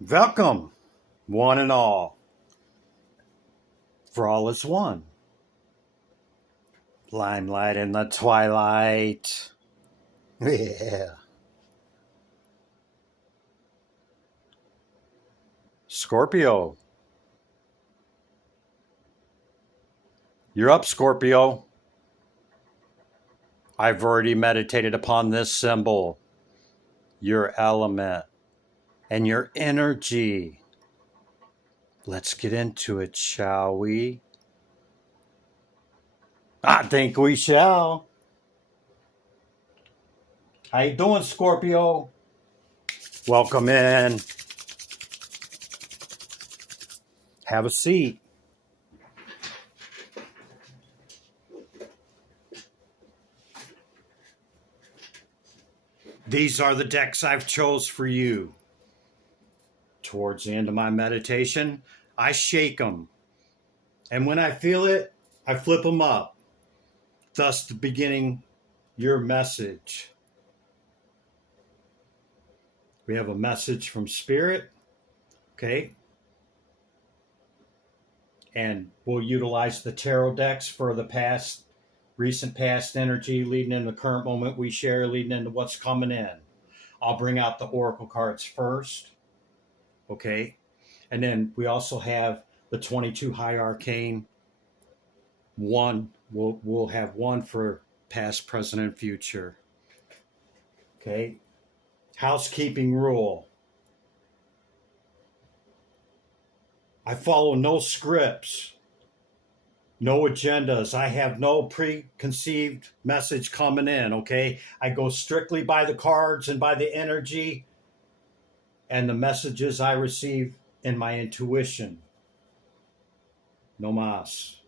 Welcome, one and all, for all is one. Limelight in the twilight. Yeah. Scorpio. You're up, Scorpio. I've already meditated upon this symbol, your element, and your energy. Let's get into it, shall we? I think we shall. How you doing, Scorpio? Welcome in. Have a seat. These are the decks I've chose for you. Towards the end of my meditation, I shake them. And when I feel it, I flip them up. Thus, the beginning your message. We have a message from Spirit, okay? And we'll utilize the tarot decks for the past, recent past energy, leading into the current moment we share, leading into what's coming in. I'll bring out the oracle cards first, okay? And then we also have the 22 high arcane. One, we'll have one for past, present, and future. Okay. Housekeeping rule. I follow no scripts, no agendas. I have no preconceived message coming in, okay? I go strictly by the cards and by the energy and the messages I receive in my intuition. No mas.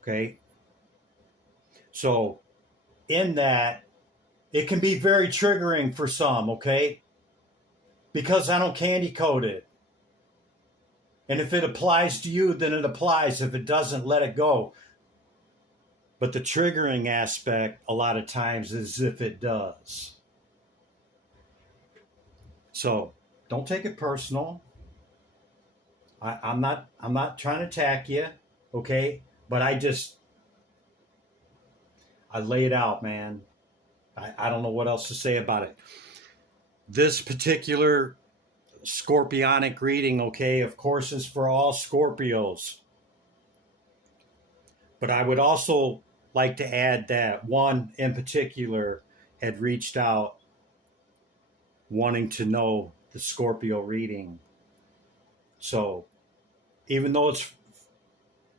Okay? So, in that, it can be very triggering for some, okay? Because I don't candy code it. And if it applies to you, then it applies. If it doesn't, let it go. But the triggering aspect, a lot of times, is if it does. So don't take it personal. I'm not trying to attack you, okay? But I lay it out, man. I don't know what else to say about it. This particular Scorpionic reading, okay, of course, is for all Scorpios. But I would also like to add that one in particular had reached out wanting to know the Scorpio reading. So even though it's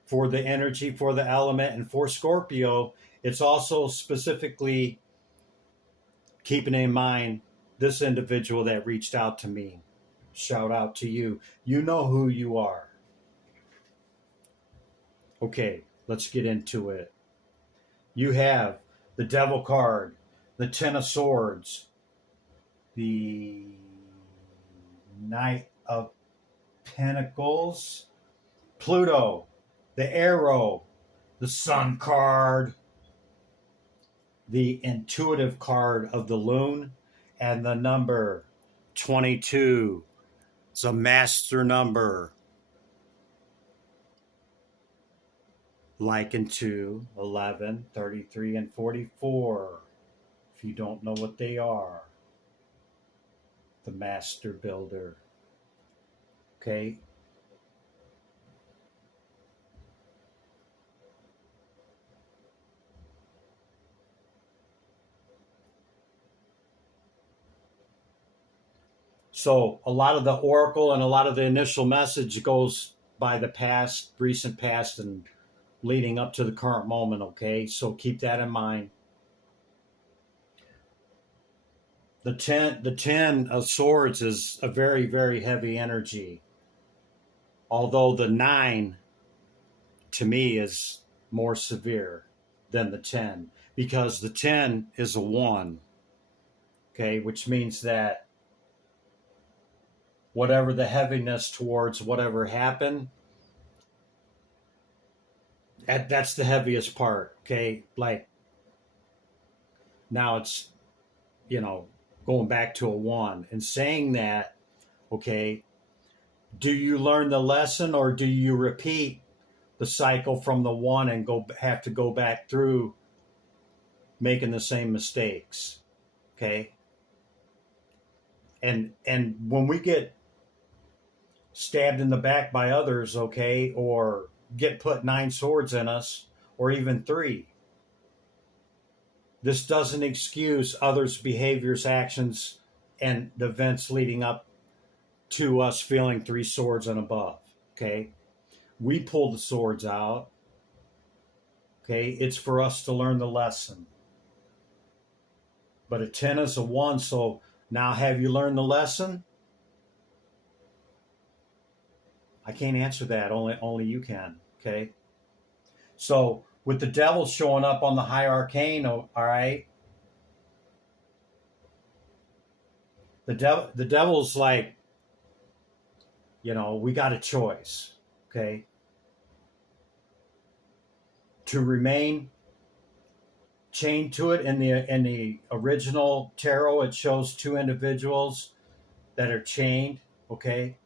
for the energy, for the element, and for Scorpio, it's also specifically keeping in mind this individual that reached out to me. Shout out to you. You know who you are. Okay, let's get into it. You have the Devil card, the Ten of Swords, the Knight of Pentacles, Pluto, the Arrow, the Sun card, the Intuitive card of the Loon, and the number 22. It's a master number, likened to 11, 33, and 44. If you don't know what they are, the master builder. Okay. So a lot of the oracle and a lot of the initial message goes by the past, recent past, and leading up to the current moment, okay? So keep that in mind. The 10 of Swords is a very, very heavy energy. Although the 9, to me, is more severe than the 10. Because the 10 is a 1, okay? Which means that whatever the heaviness towards whatever happened, that's the heaviest part, okay? Like, now it's, going back to a 1. And saying that, Okay. Do you learn the lesson, or do you repeat the cycle from the 1 and have to go back through making the same mistakes? Okay. And when we get stabbed in the back by others, okay, or get put 9 swords in us, or even 3, this doesn't excuse others' behaviors, actions, and the events leading up to us feeling 3 swords and above. Okay. We pull the swords out. Okay. It's for us to learn the lesson. But a 10 is a 1. So now, have you learned the lesson? I can't answer that. Only you can. Okay. So with the devil showing up on the high arcane, all right, the devil's like, we got a choice. Okay. To remain chained to it. In the original tarot, it shows 2 individuals that are chained. Okay.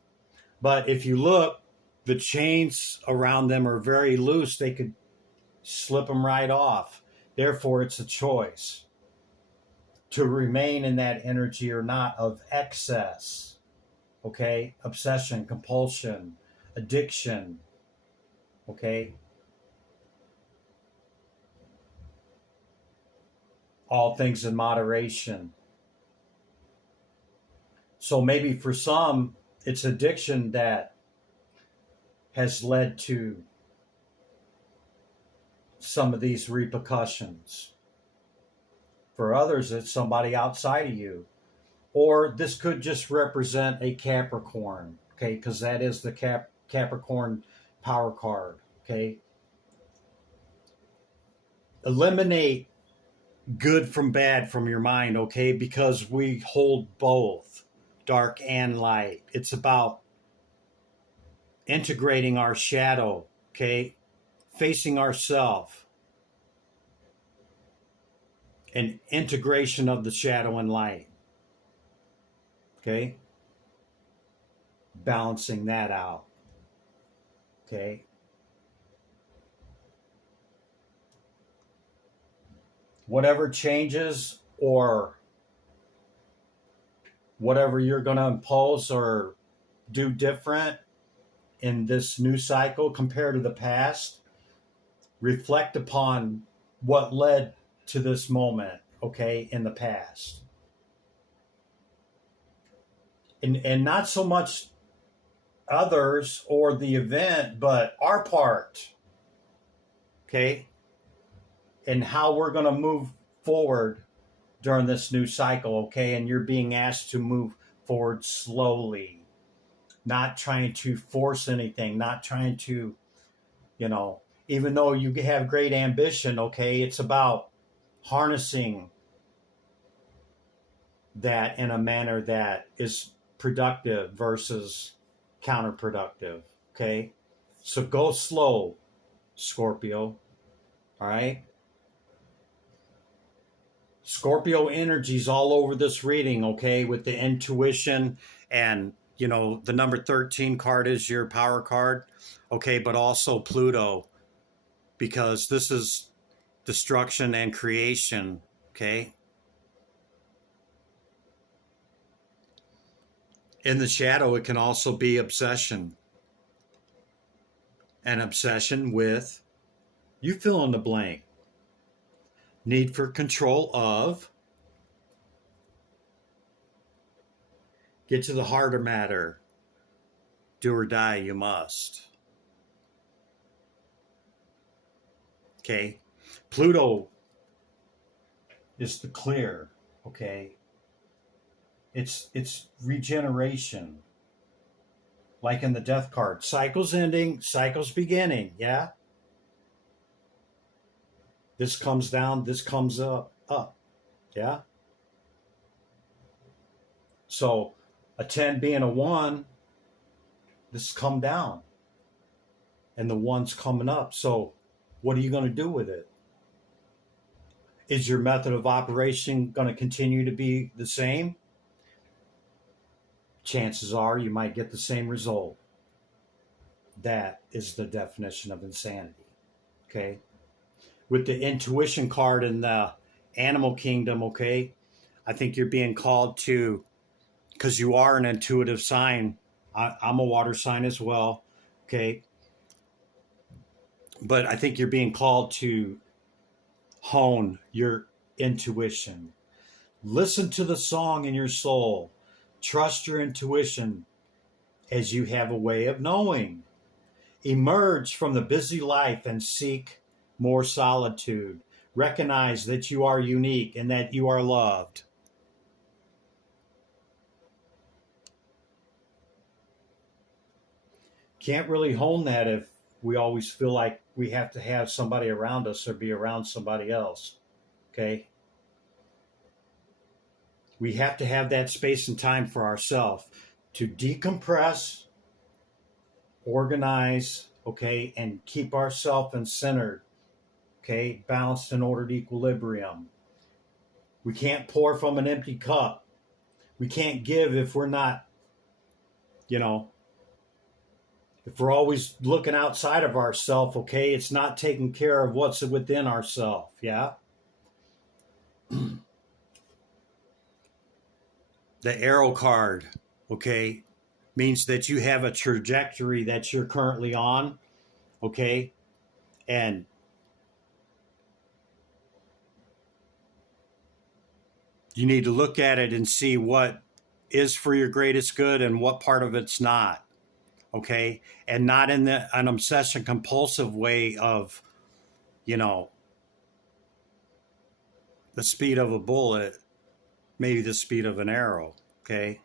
But if you look, the chains around them are very loose. They could slip them right off. Therefore, it's a choice to remain in that energy or not of excess. Okay. Obsession, compulsion, addiction. Okay. All things in moderation. So maybe for some, it's addiction that has led to some of these repercussions. For others, it's somebody outside of you. Or this could just represent a Capricorn, okay, because that is the Capricorn power card, okay. Eliminate good from bad from your mind, okay, because we hold both dark and light. It's about integrating our shadow, okay, facing ourself, and integration of the shadow and light, okay, balancing that out, okay. Whatever changes or whatever you're going to impose or do different in this new cycle compared to the past, reflect upon what led to this moment, okay, in the past. And not so much others or the event, but our part, okay, and how we're going to move forward during this new cycle, okay? And you're being asked to move forward slowly, not trying to force anything, not trying to, even though you have great ambition, okay, it's about harnessing that in a manner that is productive versus counterproductive, okay? So go slow, Scorpio, all right? Scorpio energies all over this reading, okay, with the intuition and, the number 13 card is your power card, okay, but also Pluto, because this is destruction and creation, okay? In the shadow, it can also be obsession. An obsession with, you fill in the blank, need for control of, get to the heart of matter, do or die, you must. Okay. Pluto is the clear, okay? It's regeneration. Like in the death card. Cycle's ending, cycle's beginning, yeah? This comes down, this comes up, yeah? So a 10 being a 1, this come down. And the 1's coming up. So what are you going to do with it? Is your method of operation going to continue to be the same? chances are you might get the same result. That is the definition of insanity. Okay? With the intuition card in the animal kingdom, okay, I think you're being called to, because you are an intuitive sign. I'm a water sign as well, okay? But I think you're being called to hone your intuition. Listen to the song in your soul. Trust your intuition as you have a way of knowing. Emerge from the busy life and seek more solitude. Recognize that you are unique and that you are loved. Can't really hone that if we always feel like we have to have somebody around us or be around somebody else. Okay? We have to have that space and time for ourselves to decompress, organize, okay, and keep ourselves in centered, okay, balanced and ordered equilibrium. We can't pour from an empty cup. We can't give if we're not, if we're always looking outside of ourselves, okay, it's not taking care of what's within ourselves, yeah? The arrow card, okay, means that you have a trajectory that you're currently on, okay, and you need to look at it and see what is for your greatest good and what part of it's not, okay, and not in an obsession compulsive way of, the speed of a bullet, maybe the speed of an arrow, okay,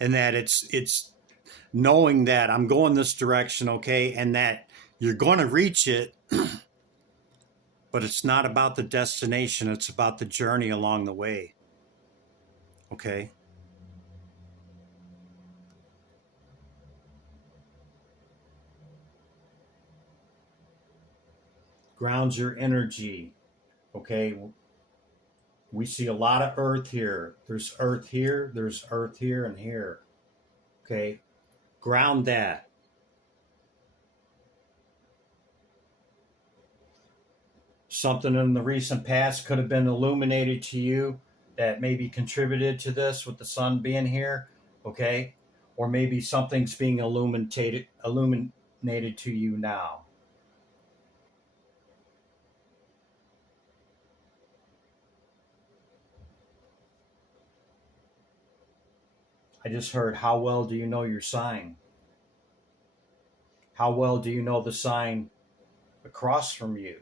and that it's knowing that I'm going this direction, okay, and that you're going to reach it, but it's not about the destination, it's about the journey along the way, okay? Grounds your energy, okay? We see a lot of earth here. There's earth here, there's earth here, and here, okay? Ground that. Something in the recent past could have been illuminated to you that maybe contributed to this with the sun being here, okay? Or maybe something's being illuminated to you now. I just heard, how well do you know your sign? How well do you know the sign across from you?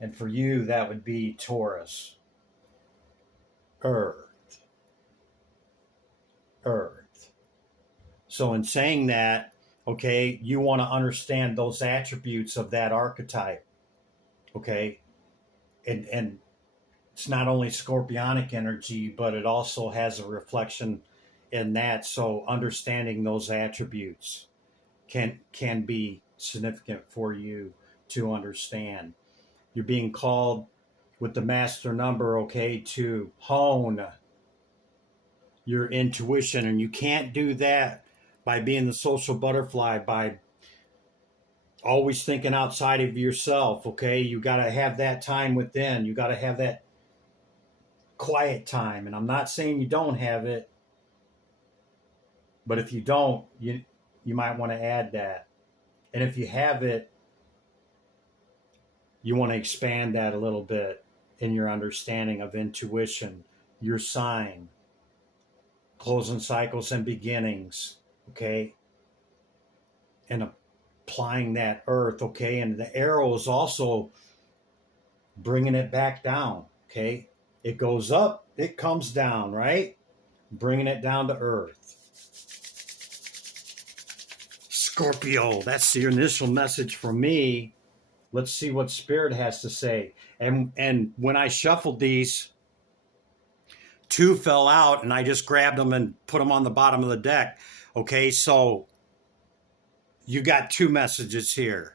And for you, that would be Taurus. Earth. Earth. So in saying that, okay, you want to understand those attributes of that archetype, okay? And it's not only Scorpionic energy, but it also has a reflection in that. So understanding those attributes can be significant for you to understand. You're being called with the master number, okay, to hone your intuition. And you can't do that by being the social butterfly, by always thinking outside of yourself, okay? You got to have that time within. You got to have that quiet time. And I'm not saying you don't have it, but if you don't, you might want to add that. And if you have it, you want to expand that a little bit in your understanding of intuition, your sign, closing cycles and beginnings, okay? And applying that earth, okay? And the arrow is also bringing it back down, okay? It goes up, it comes down, right? Bringing it down to earth. Scorpio, that's your initial message from me. Let's see what Spirit has to say. And when I shuffled these, two fell out, and I just grabbed them and put them on the bottom of the deck. Okay, so you got two messages here.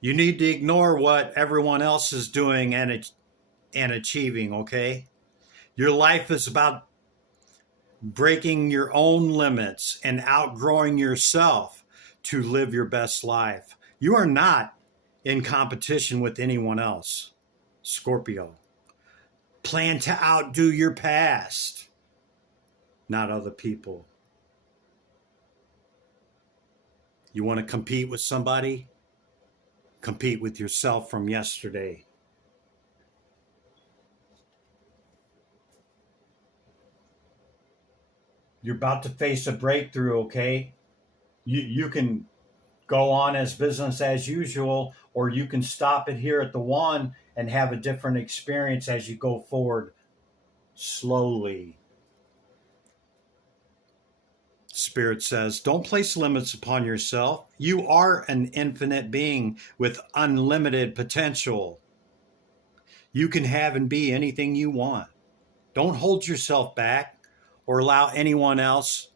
You need to ignore what everyone else is doing and achieving, okay? Your life is about breaking your own limits and outgrowing yourself to live your best life. You are not in competition with anyone else, Scorpio. Plan to outdo your past, not other people. You want to compete with somebody? Compete with yourself from yesterday. You're about to face a breakthrough, okay? You can go on as business as usual, or you can stop it here at the one and have a different experience as you go forward slowly. Spirit says, don't place limits upon yourself. You are an infinite being with unlimited potential. You can have and be anything you want. Don't hold yourself back or allow anyone else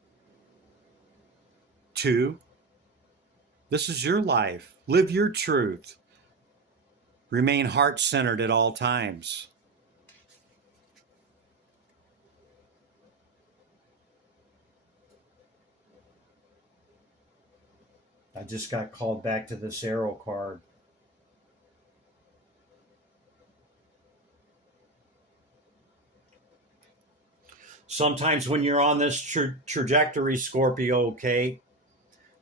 to. This is your life. Live your truth. Remain heart-centered at all times. I just got called back to this arrow card. Sometimes when you're on this trajectory, Scorpio, okay,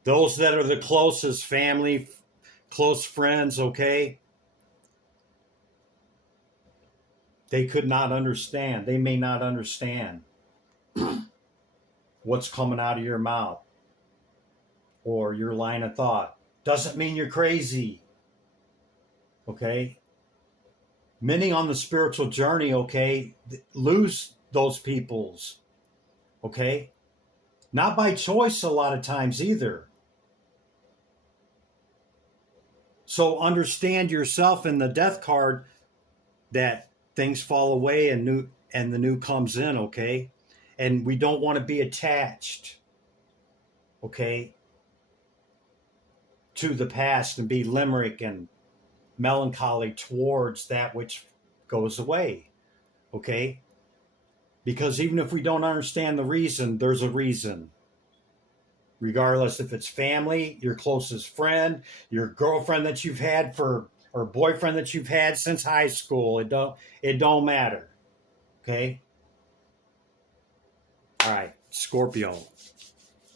those that are the closest, family, close friends, okay, they could not understand. They may not understand what's coming out of your mouth or your line of thought. Doesn't mean you're crazy, okay? Many on the spiritual journey, okay, lose those peoples, okay? Not by choice a lot of times either. So understand yourself in the death card that things fall away and the new comes in, okay? And we don't want to be attached, okay, to the past and be limerick and melancholy towards that which goes away, okay? Because even if we don't understand the reason, there's a reason. Regardless if it's family, your closest friend, your girlfriend that you've had or boyfriend that you've had since high school, it don't matter. Okay? All right, Scorpio.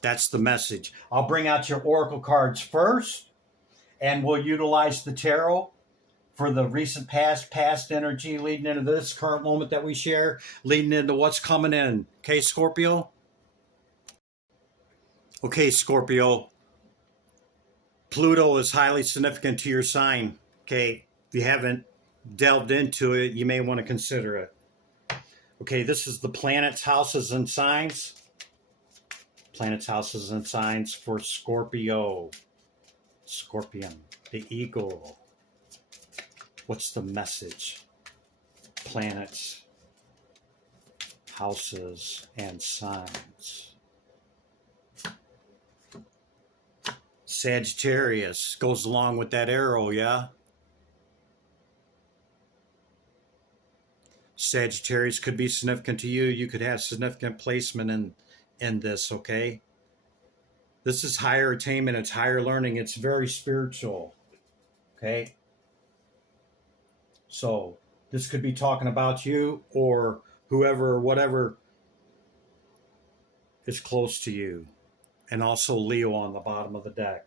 That's the message. I'll bring out your oracle cards first, and we'll utilize the tarot for the recent past energy leading into this current moment that we share, leading into what's coming in. Okay, Scorpio? Okay, Scorpio. Pluto is highly significant to your sign. Okay, if you haven't delved into it, you may want to consider it. Okay, this is the planets, houses, and signs. Planets, houses, and signs for Scorpio. Scorpion, the eagle. What's the message? Planets, houses, and signs. Sagittarius goes along with that arrow, yeah? Sagittarius could be significant to you. You could have significant placement in this, okay? This is higher attainment. It's higher learning. It's very spiritual, okay? So this could be talking about you or whoever or whatever is close to you. And also Leo on the bottom of the deck.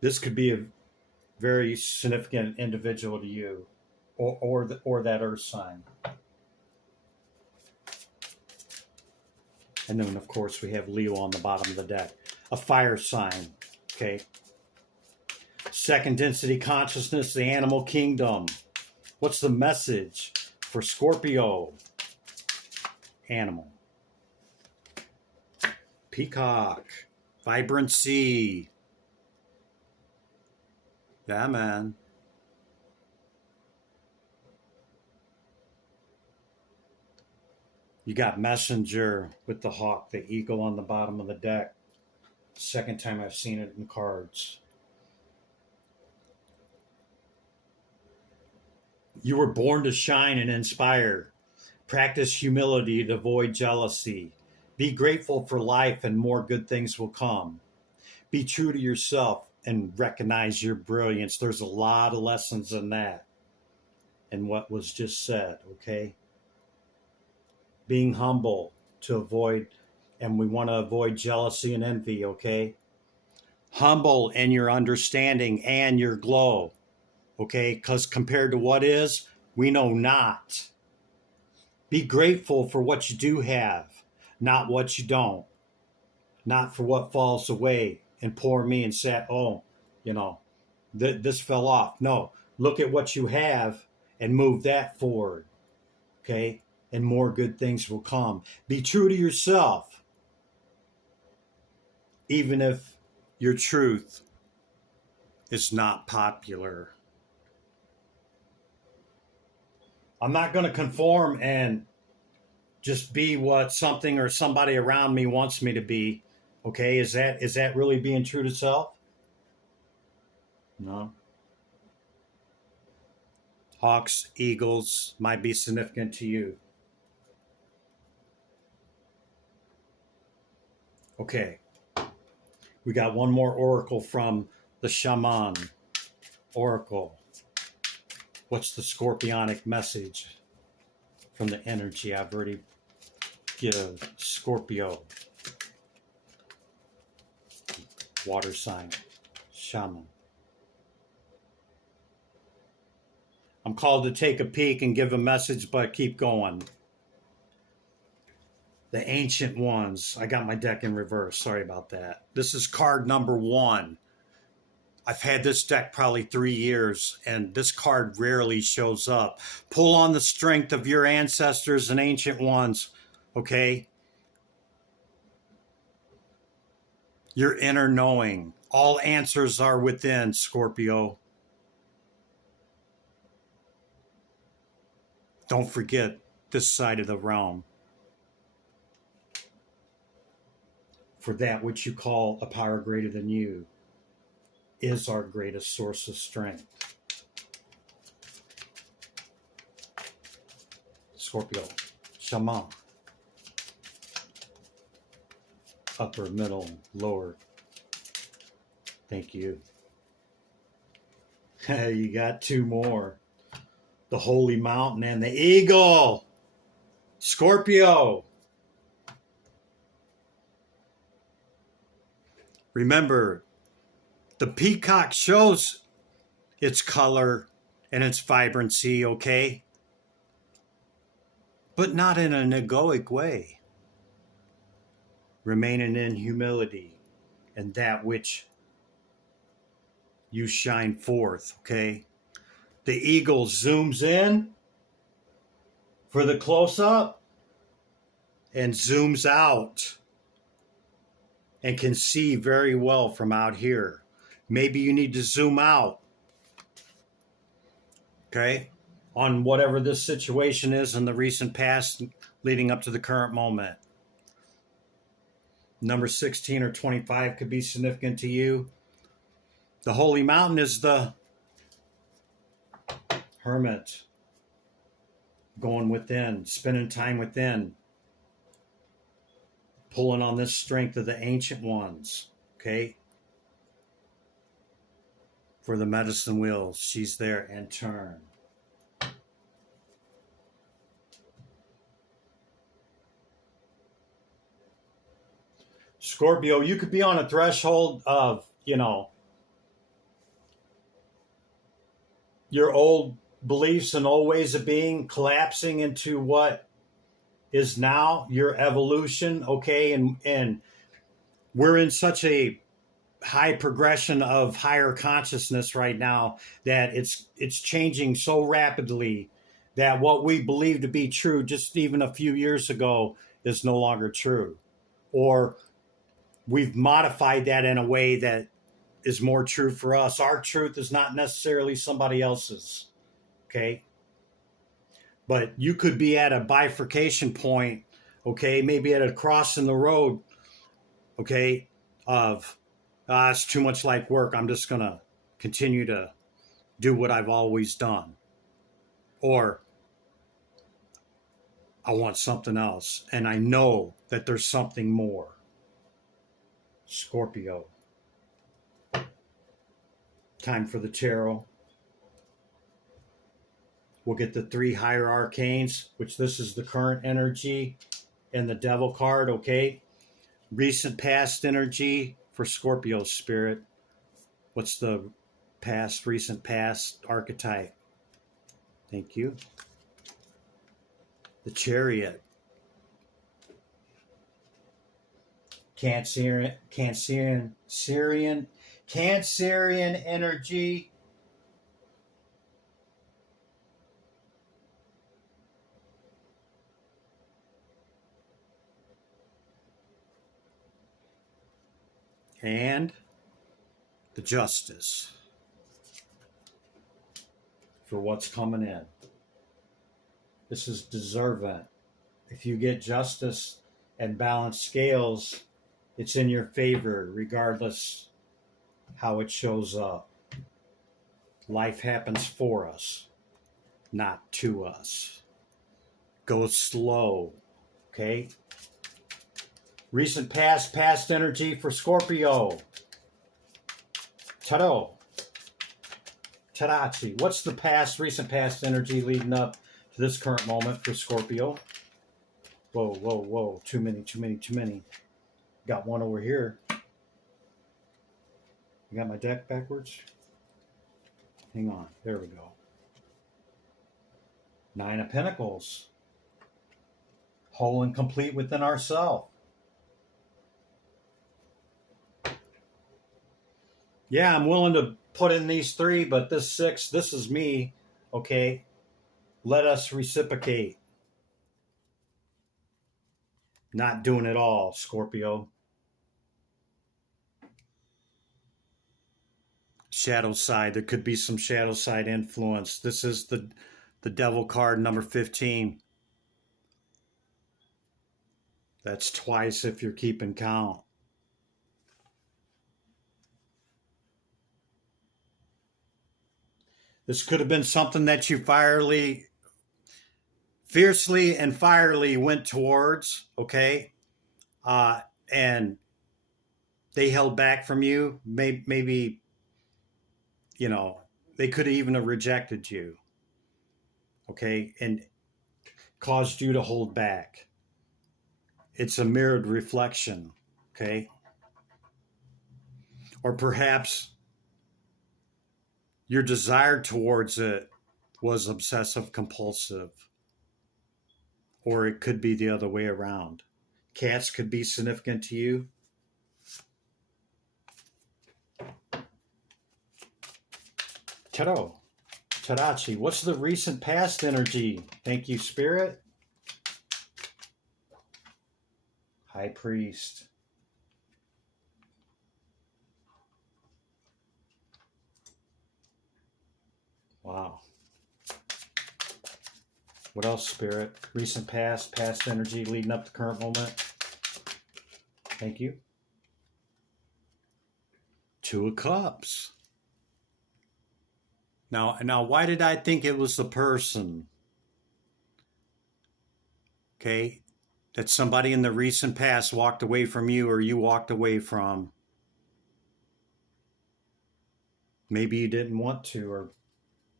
This could be a very significant individual to you or that earth sign. And then, of course, we have Leo on the bottom of the deck. A fire sign, okay? Second density consciousness, the animal kingdom. What's the message for Scorpio? Animal. Peacock. Vibrancy. Yeah, man. You got Messenger with the hawk, the eagle on the bottom of the deck. Second time I've seen it in cards. You were born to shine and inspire. Practice humility to avoid jealousy. Be grateful for life and more good things will come. Be true to yourself and recognize your brilliance. There's a lot of lessons in that and what was just said, okay? Being humble to avoid, and we want to avoid jealousy and envy, okay? Humble in your understanding and your glow, okay? Because compared to what is, we know not. Be grateful for what you do have, not what you don't, not for what falls away and poor me and say, oh, this fell off. No, look at what you have and move that forward, okay? And more good things will come. Be true to yourself, even if your truth is not popular. I'm not going to conform and just be what something or somebody around me wants me to be. Okay, is that really being true to self? No. Hawks, eagles might be significant to you. Okay. We got one more oracle from the shaman oracle. What's the scorpionic message from the energy I've already given? Scorpio, water sign, shaman. I'm called to take a peek and give a message, but keep going. The Ancient Ones. I got my deck in reverse. Sorry about that. This is card number 1. I've had this deck probably 3 years, and this card rarely shows up. Pull on the strength of your ancestors and Ancient Ones, okay? Your inner knowing. All answers are within, Scorpio. Don't forget this side of the realm. For that which you call a power greater than you is our greatest source of strength. Scorpio, shaman. Upper, middle, lower. Thank you. You got 2 more. The Holy Mountain and the Eagle. Scorpio. Remember, the peacock shows its color and its vibrancy, okay? But not in an egoic way. Remaining in humility and that which you shine forth, okay? The eagle zooms in for the close-up and zooms out and can see very well from out here. Maybe you need to zoom out, okay, on whatever this situation is in the recent past leading up to the current moment. Number 16 or 25 could be significant to you. The Holy Mountain is the Hermit, going within, spending time within, pulling on this strength of the Ancient Ones, okay? For the medicine wheel, she's there, and turn. Scorpio, you could be on a threshold of, your old beliefs and old ways of being collapsing into what is now your evolution, okay? And we're in such a high progression of higher consciousness right now that it's changing so rapidly that what we believe to be true just even a few years ago is no longer true. Or we've modified that in a way that is more true for us. Our truth is not necessarily somebody else's. Okay. But you could be at a bifurcation point, okay, maybe at a cross in the road, okay, of it's too much like work. I'm just going to continue to do what I've always done. Or I want something else. And I know that there's something more. Scorpio. Time for the tarot. We'll get the 3 higher arcanes, which this is the current energy, and the devil card, okay? Recent past energy for Scorpio spirit. What's the recent past archetype? Thank you. The Chariot. Cancerian energy. And the Justice for what's coming in. This is deserving. If you get justice and balanced scales, it's in your favor, regardless how it shows up. Life happens for us, not to us. Go slow, okay? Recent past energy for Scorpio. Tarot. Tarachi. What's the recent past energy leading up to this current moment for Scorpio? Whoa, whoa, whoa. Too many. Got one over here. I got my deck backwards. Hang on. There we go. 9 of Pentacles. Whole and complete within ourselves. Yeah, I'm willing to put in these 3, but this 6, this is me. Okay. Let us reciprocate. Not doing it all, Scorpio. Shadow side. There could be some shadow side influence. This is the devil card, number 15. That's twice if you're keeping count. This could have been something that you fiercely and fierily went towards, okay? And they held back from you. Maybe, you know, they could have even rejected you, okay? And caused you to hold back. It's a mirrored reflection, okay? Or perhaps your desire towards it was obsessive compulsive. Or it could be the other way around. Cats could be significant to you. Tarot. Tarachi. What's the recent past energy? Thank you, Spirit. High Priest. Wow. What else, Spirit? Recent past energy leading up to current moment. Thank you. 2 of Cups. Now, why did I think it was the person? Okay, that somebody in the recent past walked away from you, or you walked away from. Maybe you didn't want to, or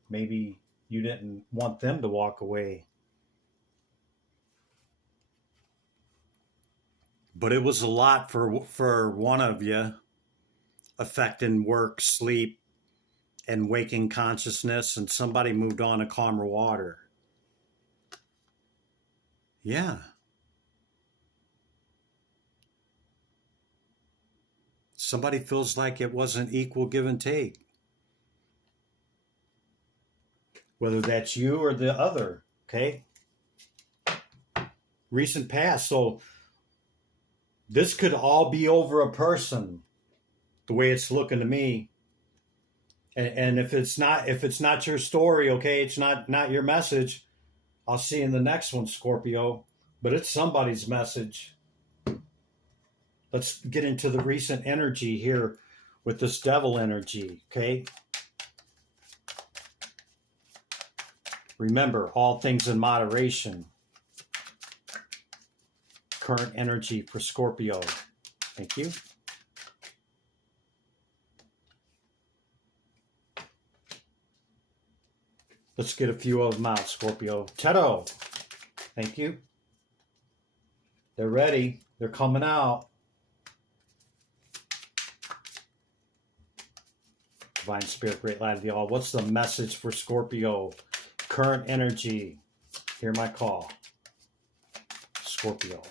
maybe you didn't want them to walk away. But it was a lot for one of you, affecting work, sleep, and waking consciousness, and somebody moved on to calmer water. Yeah. Somebody feels like it wasn't equal give and take. Whether that's you or the other, okay? Recent past. So this could all be over a person. the way it's looking to me. And if it's not your story, okay, it's not your message. I'll see you in the next one, Scorpio. But it's somebody's message. Let's get into the recent energy here with this devil energy, okay? Remember, all things in moderation. Current energy for Scorpio. Thank you. Let's get a few of them out, Scorpio. Teto. Thank you. They're ready. They're coming out. Divine Spirit, Great Light of the All. What's the message for Scorpio? Current energy. Hear my call. Scorpio.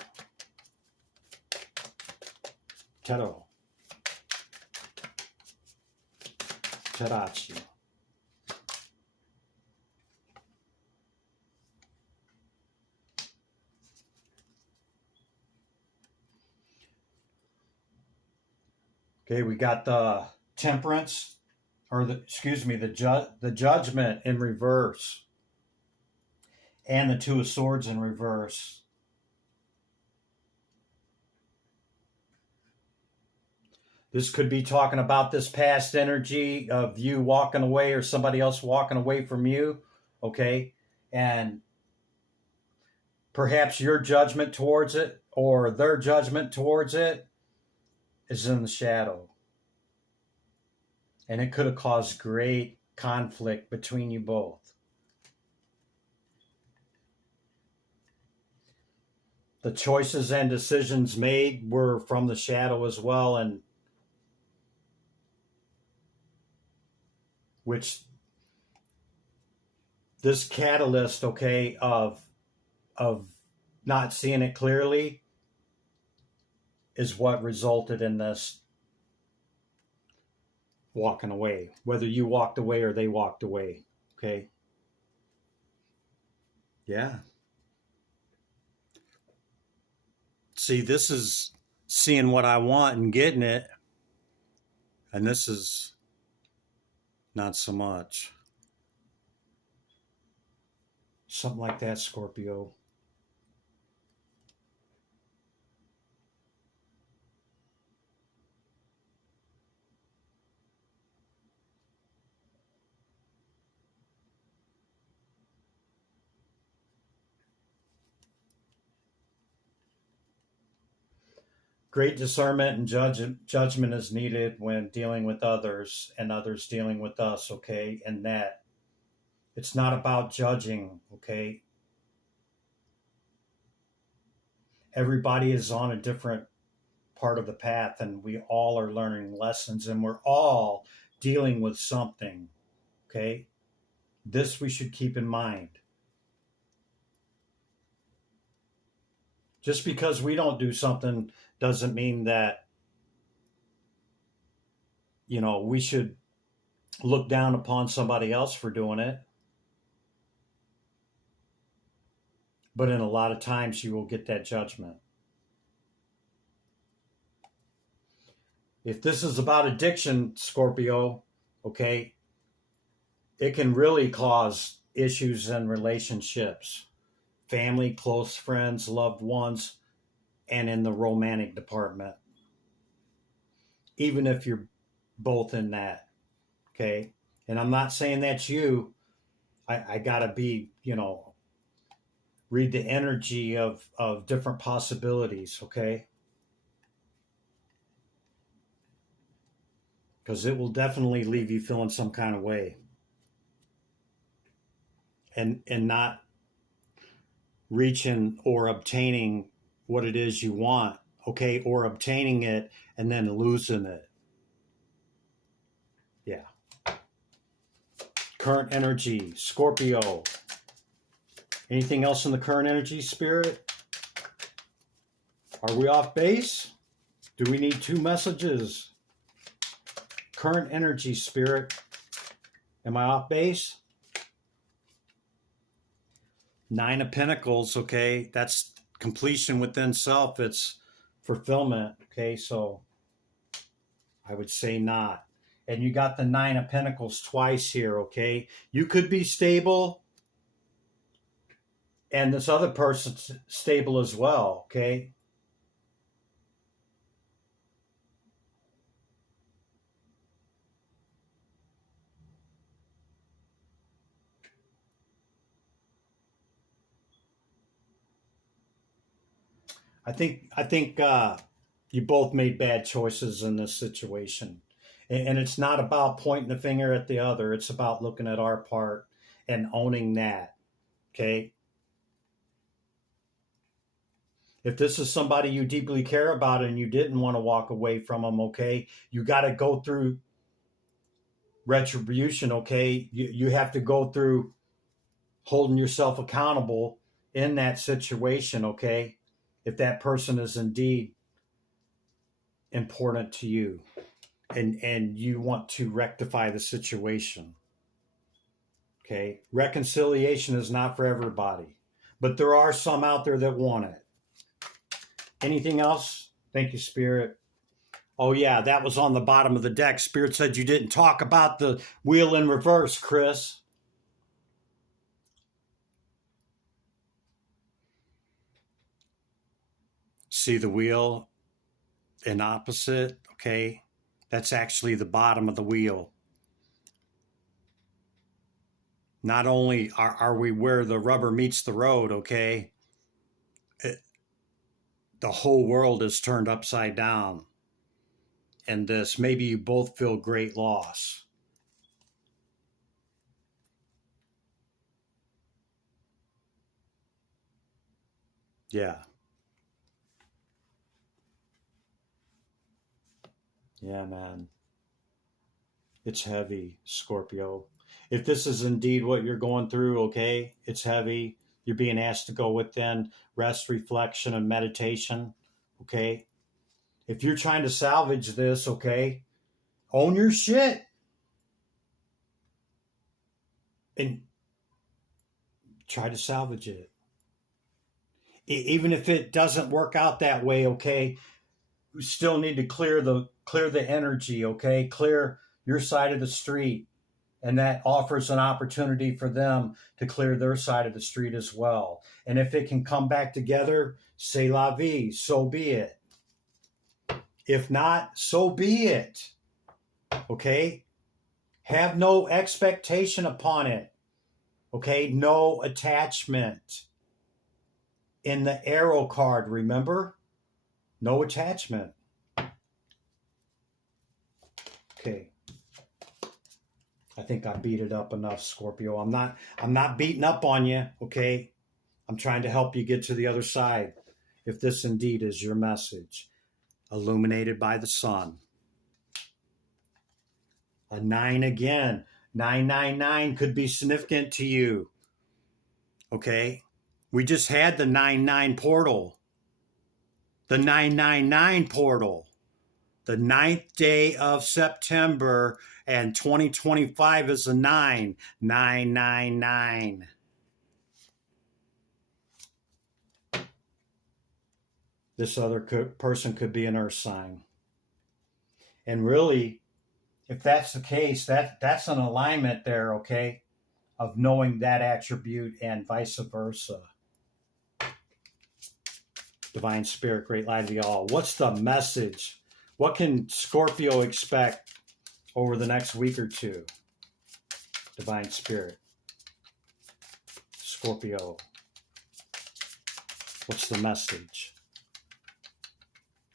Teto. Terachi. Okay, we got the Temperance, or the Judgment in reverse, and the Two of Swords in reverse. This could be talking about this past energy of you walking away or somebody else walking away from you, okay? And perhaps your judgment towards it or their judgment towards it is in the shadow. And it could have caused great conflict between you both. The choices and decisions made were from the shadow as well, and which this catalyst, okay, of not seeing it clearly is what resulted in this walking away, whether you walked away or they walked away, okay? Yeah. See, this is seeing what I want and getting it, and this is not so much. Something like that, Scorpio. Great discernment and judgment is needed when dealing with others and others dealing with us, okay? And that it's not about judging, okay? Everybody is on a different part of the path, and we all are learning lessons, and we're all dealing with something, okay? This we should keep in mind. Just because we don't do something doesn't mean that, you know, we should look down upon somebody else for doing it. But in a lot of times you will get that judgment. If this is about addiction, Scorpio, okay, it can really cause issues in relationships, family, close friends, loved ones, and in the romantic department. Even if you're both in that, okay? And I'm not saying that's you. I gotta be, you know, read the energy of different possibilities, okay? Because it will definitely leave you feeling some kind of way. And not reaching or obtaining what it is you want, okay? Or obtaining it and then losing it. Yeah. Current energy, Scorpio. Anything else in the current energy, Spirit? Are we off base? Do we need two messages? Current energy, Spirit. Am I off base? Nine of Pentacles, okay? That's completion within self. It's fulfillment, okay? So I would say not. And you got the Nine of Pentacles twice here, okay? You could be stable, and this other person's stable as well, okay? I think you both made bad choices in this situation. And it's not about pointing the finger at the other. It's about looking at our part and owning that, okay? If this is somebody you deeply care about and you didn't want to walk away from them, okay, you got to go through retribution, okay? You have to go through holding yourself accountable in that situation, okay? If that person is indeed important to you and you want to rectify the situation, okay? Reconciliation is not for everybody, but there are some out there that want it. Anything else? Thank you, Spirit. Oh, yeah, that was on the bottom of the deck. Spirit said you didn't talk about the wheel in reverse, Chris. See the wheel in opposite, okay? That's actually the bottom of the wheel. Not only are we where the rubber meets the road, okay? The whole world is turned upside down. And this, maybe you both feel great loss. Yeah. Yeah, man. It's heavy, Scorpio. If this is indeed what you're going through, okay, it's heavy. You're being asked to go within rest, reflection, and meditation, okay? If you're trying to salvage this, okay, own your shit and try to salvage it. Even if it doesn't work out that way, okay, we still need to clear the energy, okay? Clear your side of the street. And that offers an opportunity for them to clear their side of the street as well. And if it can come back together, c'est la vie, so be it. If not, so be it. Okay? Have no expectation upon it. Okay? No attachment. In the arrow card, remember? No attachment. Okay. I think I beat it up enough, Scorpio. I'm not beating up on you, okay? I'm trying to help you get to the other side. If this indeed is your message, illuminated by the sun. A 9 again. 999 could be significant to you. Okay? We just had the 99 portal. The 999 portal. The 9th day of September, and 2025 is a 9. 999. This other person could be an earth sign. And really, if that's the case, that's an alignment there, okay, of knowing that attribute and vice versa. Divine Spirit, great light of y'all. What's the message? What can Scorpio expect over the next week or two? Divine Spirit. Scorpio. What's the message?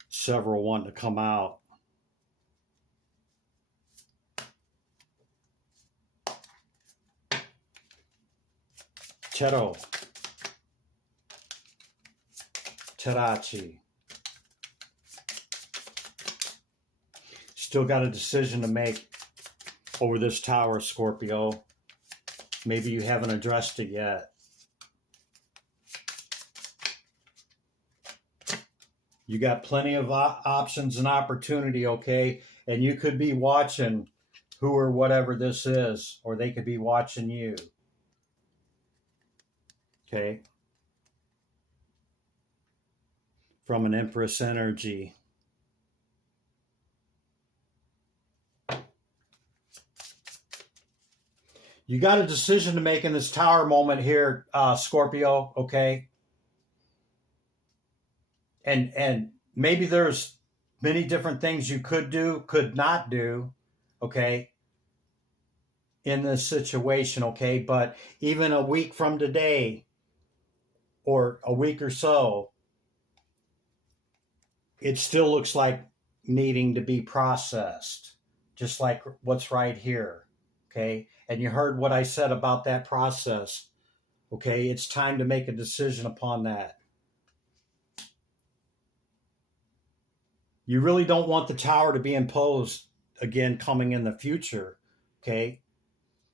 Several want to come out. Chero. Terachi. Still got a decision to make over this tower, Scorpio. Maybe you haven't addressed it yet. You got plenty of options and opportunity, okay? And you could be watching who or whatever this is, or they could be watching you. Okay? From an Empress energy. You got a decision to make in this tower moment here, Scorpio, okay? And maybe there's many different things you could do, could not do, okay, in this situation, okay? But even a week from today or a week or so, it still looks like needing to be processed, just like what's right here, okay? And you heard what I said about that process, okay? It's time to make a decision upon that. You really don't want the tower to be imposed again coming in the future, okay?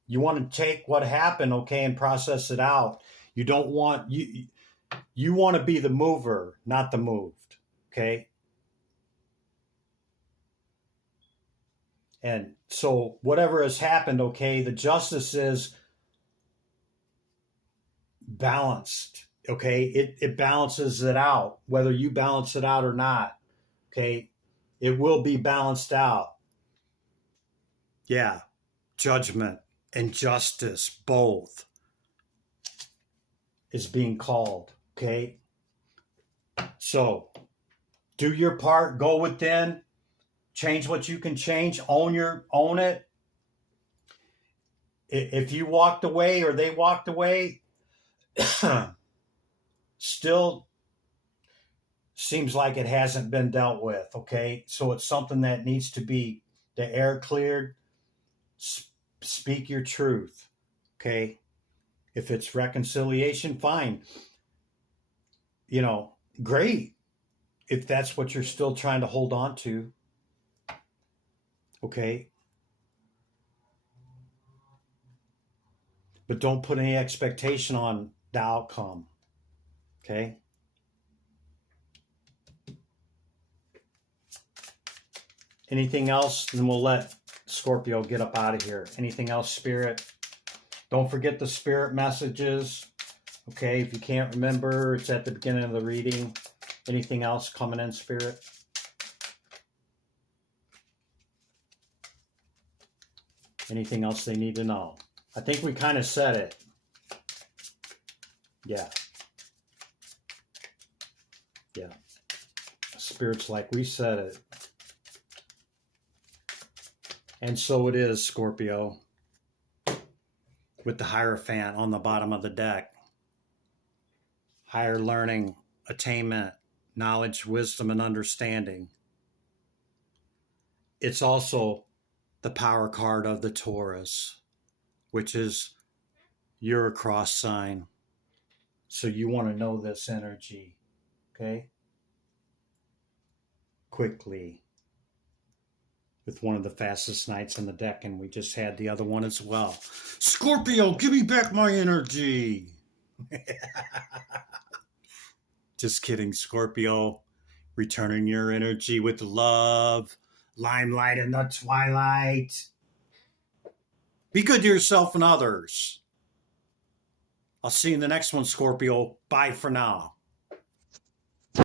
You want to take what happened, okay, and process it out. You don't want you want to be the mover, not the moved, okay? And so whatever has happened, okay, the justice is balanced, okay? It balances it out, whether you balance it out or not, okay? It will be balanced out. Yeah, judgment and justice, both, is being called, okay? So do your part, go within, change what you can change, own it. If you walked away or they walked away, still seems like it hasn't been dealt with, okay? So it's something that needs to be the air cleared. Speak your truth, okay? If it's reconciliation, fine. You know, great. If that's what you're still trying to hold on to, okay? But don't put any expectation on the outcome, okay? Anything else? Then we'll let Scorpio get up out of here. Anything else, Spirit? Don't forget the Spirit messages, okay? If you can't remember, it's at the beginning of the reading. Anything else coming in, Spirit? Anything else they need to know? I think we kind of said it. Yeah. Yeah. Spirit's like we said it. And so it is, Scorpio, with the Hierophant on the bottom of the deck. Higher learning, attainment, knowledge, wisdom, and understanding. It's also the power card of the Taurus, which is your cross sign. So you want to know this energy, okay? Quickly. With one of the fastest nights in the deck, and we just had the other one as well. Scorpio, give me back my energy. Just kidding, Scorpio. Returning your energy with love, limelight in the twilight. Be good to yourself and others. I'll see you in the next one, Scorpio. Bye for now.